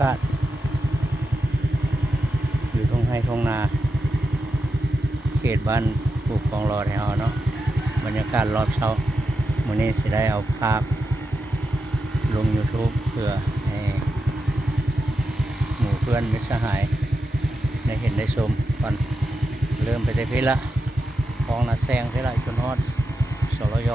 ากาศอยู่ทงไห้ทงนาเขตบ้านปลูกคลองรอแถวเนาะบรรยากาศรอบเช้ามื้อนี้สิได้เอาภาพลง YouTube เพื่อให้หมู่เพื่อนมิตรสหายได้เห็นได้ชมก่อนเริ่มไปแต่พี่ละคลองนาแซงพี่ละจนฮอดสรย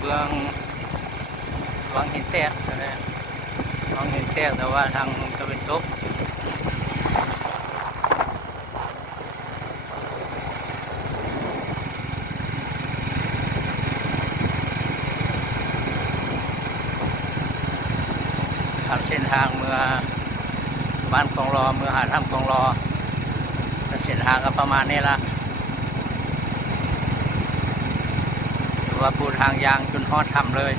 เบื้องวังหินแตกนะวังหินแตกแต่ว่าทางตะวันตกทำเส้นทางเมื่อบ้านคลองรอเมื่อหาถ้ำคลองรอเส้นทางก็ประมาณนี้ละว่าปูทางยางจนฮอดทำเลย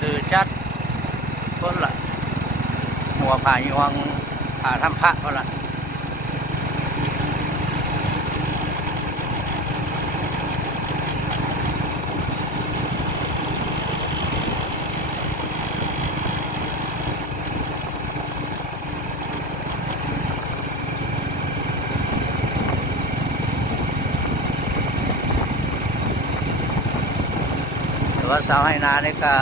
สื่อจัดต้นละหัวผายวงผาทำพระก็ละว่าสาวให้นานี่ก็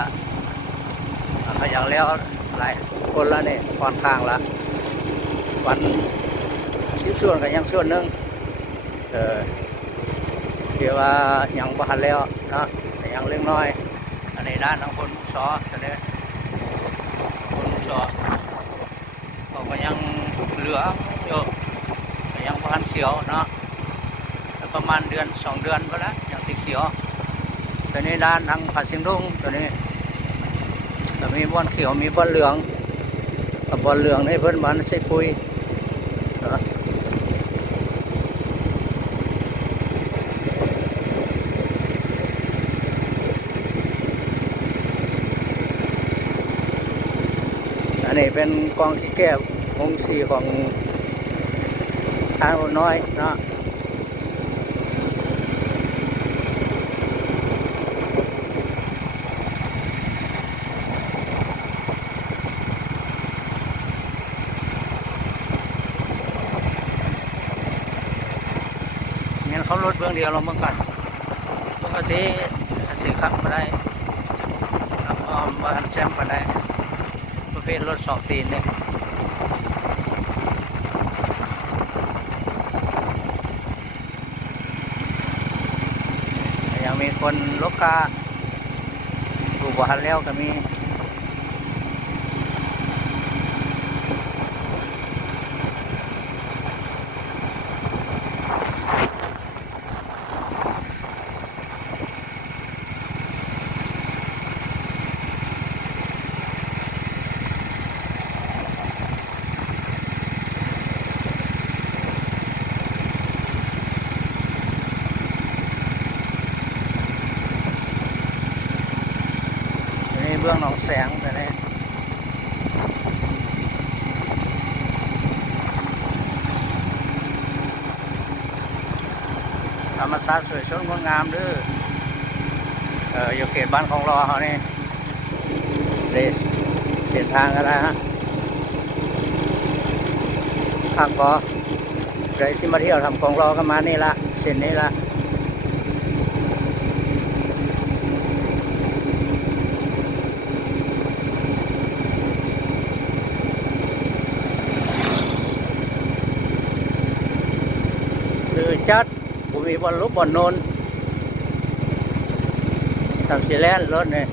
ขยันแล้วหลายคนละนี่ค่อนข้างละวันชิ้นส่วนก็ยังส่วนหนึ่งเดี๋ยวว่ายังบ้านแล้วเนาะแต่ยังเล็กน้อยอันนี้ด้านของคนสอตอนนี้คนสอก็ยังเหลือเยอะยังบ้านเขียวเนาะประมาณเดือน2 เดือนไปแล้วยังสีเขียวตัวนี้ด้านทางผาสิงดุงตัวนี้จะมีบอลเขียวมีบอลเหลืองกับบอลเหลืองให้เพื่อนบ้านใส่ปุ๋ยอันนี้เป็นกองขี้แก้วองค์สีของทางน้อยเนาะงั้นเขาลดเบื้องเดียวเราเมื่อก่อนปกติ4 ครั้งมาได้แล้วก็มาทันแซมมาได้ประเภทรถ2 ตีนเนี่ยยังมีคนลูกค้าถูกบันแล้วก็มีเบื้องหนองแสงแต่นี่ธรรมชาติสวยสดงดงามด้วยอยู่เขตบ้านของรอเขานี่เลยเส้นทางอะไรฮะข้างก็เลยสิมาเที่ยวทำของรอกันมานี่ละเส้นนี้ละ อ คือจัดผมมีบอลลุบบอลโนนสามสีแลนรถเนี่ย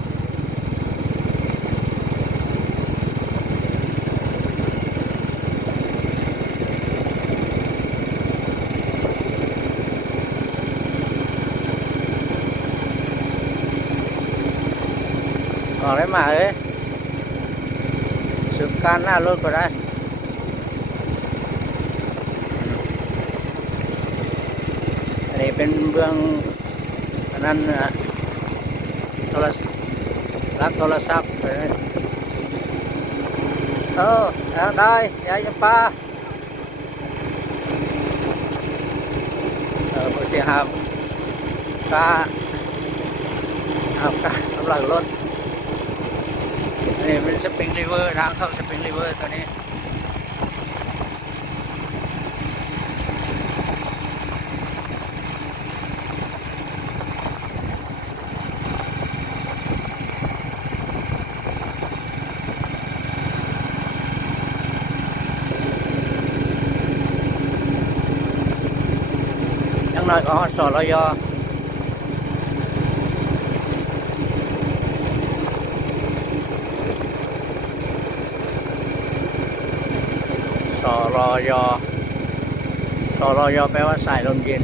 ออกได้มาเอ้ยสืบการหน้ารถก็ได้อันนี้เป็นเบื้องอันนั้นโทรศัพท์รักโทรศัพท์เลยแล้วได้ยายจะปลาผู้เสียหายกาสำหรับรถนี่เป็นสปริงริเวอร์ทางเข้าสปริงริเวอร์ตัวนี้ยังน้อยก็ฮอดสรยสรยสรยแปลว่าสายลมเย็น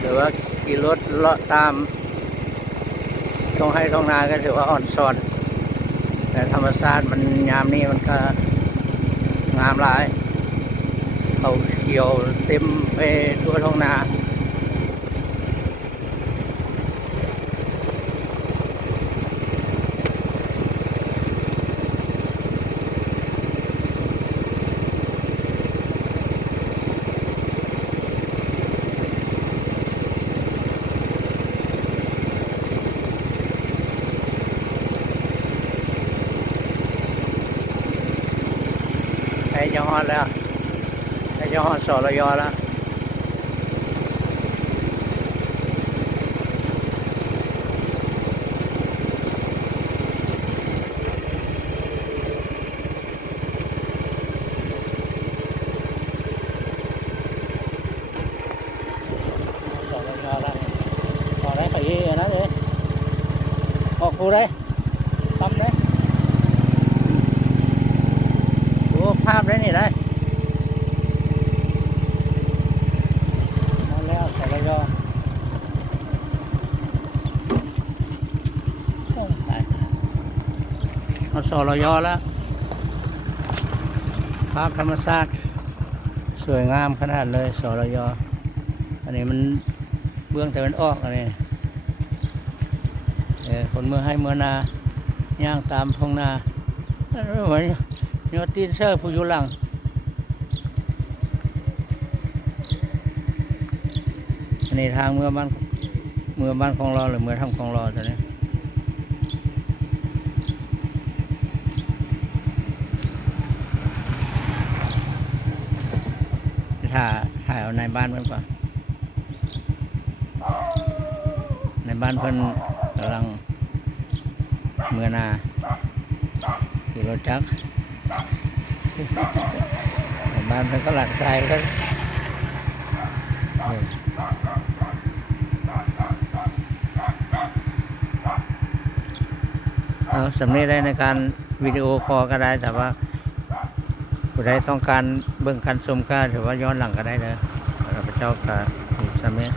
หรือว่าขี่รถเลาะตามท้องให้ท้องนาก็ถือว่าอ่อนซ้อนแต่ธรรมชาติมันยามนี้มันก็งามหลายเขาเขียวเต็มไปทั่วท้องนาไอ้จะฮอดแล้วไอ้จะฮอดสรยแล้วสรยแล้วต่อได้ขยี้นะเด้ออกกูได้ทำได้ดูภาพได้นี่ได้มาแล้วสรยเอาสรยแล้วภาพธรรมชาติสวยงามขนาดเลยสรยอันนี้มันเบื้องแต่มันออกอันนี้คนเมื่อให้เมื่อนาย่างตามท้องนาเหมือนยอดตีนเซอร์ผู้อยู่หลังอันนี้ทางเมื่อบ้านของเราหรือเมื่อทำของเราตัวนี้ถ่ายเอาในบ้านมันก่อนในบ้านเพิ่นกำลังเมื่อนาขี่รถจักรในบ้านเพิ่นก็หลักทรายก็เอาสำเร็จได้ในการวิดีโอคอลก็ได้แต่ว่าผู้ใดต้องการเบิ่งการชมก็ถือว่าย้อนหลังก็ได้เลยพระเจ้าก็มีสำเร็จ